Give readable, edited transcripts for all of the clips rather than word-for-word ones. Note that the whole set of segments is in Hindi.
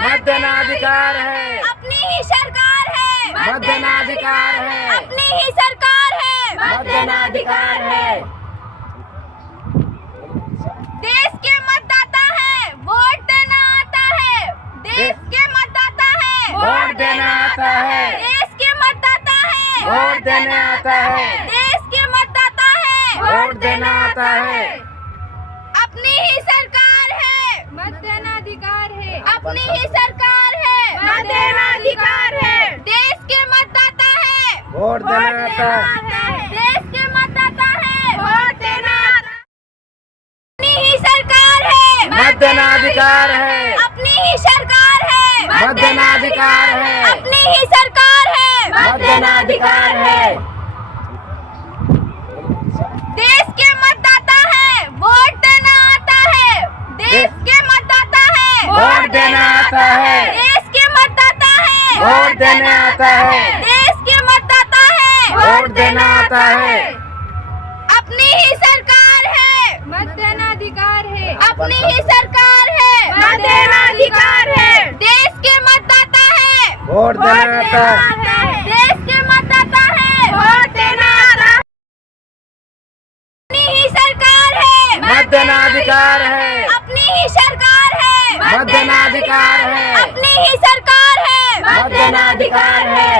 मत देना अधिकार है, अपनी ही सरकार है, मत देना अधिकार है, अपनी ही सरकार है, मत देना अधिकार है। देश के मतदाता है, वोट देना आता है, देश के मतदाता है, वोट देना आता है, देश के मतदाता है, वोट देना आता है, देश के मतदाता है, वोट देना आता है। अपनी ही सरकार है, मत देना अधिकार है, अपनी ही सरकार है, मत देना अधिकार है, देश के मतदाता है, वोट देना आता है, देश के मतदाता है, वोट देना अपनी ही सरकार है, मत देना अधिकार है, अपनी ही सरकार है, मत देना अधिकार है, अपनी ही सरकार है, मत देना अधिकार है। देश के मतदाता है, वोट देना आता है, देश के मतदाता है, वोट देना आता है, देश के मतदाता है, वोट देना आता है, देश के मतदाता है, वोट देना आता है। अपनी ही सरकार है, मत देना अधिकार है, अपनी ही सरकार है, मत देना अधिकार है, देश के मतदाता है, वोट देना आता है, देश के मतदाता है, वोट देना अपनी ही सरकार है, मत देना अधिकार है, अपनी ही सरकार है, मत देना अधिकार है, अपनी ही सरकार है, मत देना अधिकार है।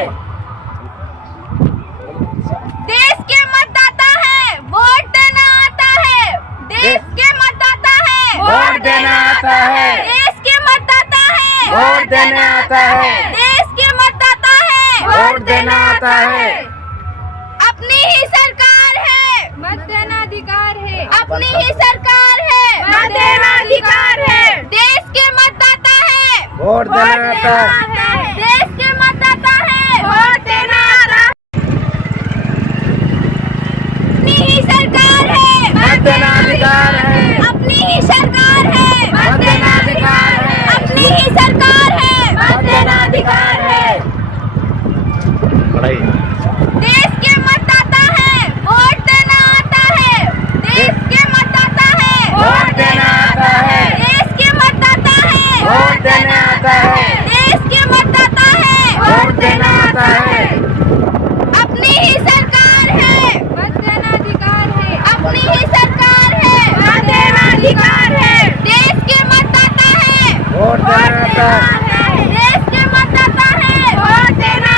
देश के मतदाता है, वोट देना आता है, देश के मतदाता है, वोट देना आता है, देश के मतदाता है, वोट देना आता है, देश के मतदाता है, वोट देना आता है। अपनी ही सरकार है, मत देना अधिकार है, अपनी ही सरकार है, मत देना अधिकार है, देश के मतदाता है, वोट देना आता है, देश के मतदाता है, वोट देना अपनी ही सरकार है, मत देना अधिकार है, अपनी ही सरकार है, मत देना अधिकार है, अपनी ही सरकार है, मत देना अधिकार है। देश के मतदाता है, वोट देना आता है, देश के मतदाता है, वोट देना आता है, देश के मतदाता है, वोट देना आता है, देश के मतदाता है, वोट देना आता है। अपनी ही सरकार है, मत देना अधिकार है, अपनी ही सरकार है, मत देना अधिकार है, देश के मतदाता है, वोट देना आता है, देश के मतदाता है, वोट देना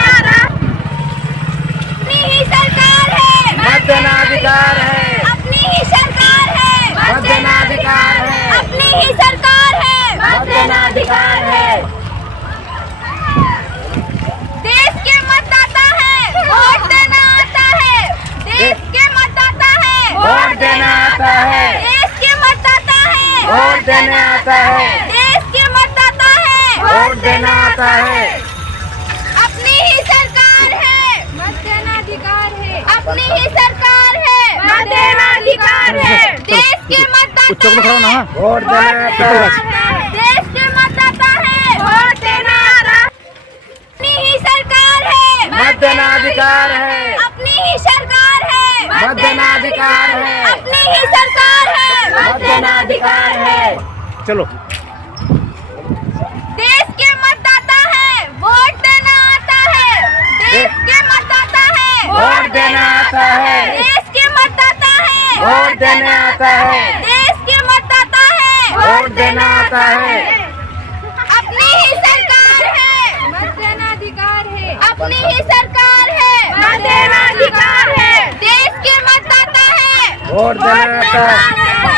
अपनी ही सरकार है, मत देना अधिकार है, अपनी ही सरकार है, मत देना अधिकार है, अपनी ही सरकार है, मत देना अधिकार है। देश के मतदाता है, वोट देना आता है, देश के मतदाता है, वोट देना आता है, देश के मतदाता है, वोट देना आता है, देश के मतदाता है, वोट देना आता है। अपनी ही सरकार है, मत देना अधिकार है, अपनी ही सरकार है, मत देना अधिकार है, देश के मतदाता है, वोट देना आता है, देश के मतदाता है, वोट देना अपनी ही सरकार है, मत देना अधिकार है, अपनी ही सरकार है, मत देना अधिकार है, अपनी ही सरकार है, मत देना अधिकार है। चलो देश के मतदाता है, वोट देना आता है, देश के मतदाता है, वोट देना आता है, देश के मतदाता है, वोट देना आता है, देश के मतदाता है, वोट देना आता है। अपनी ही सरकार है, मत देना अधिकार है, अपनी ही सरकार है, मत देना अधिकार है, देश के मतदाता है, वोट देना आता है,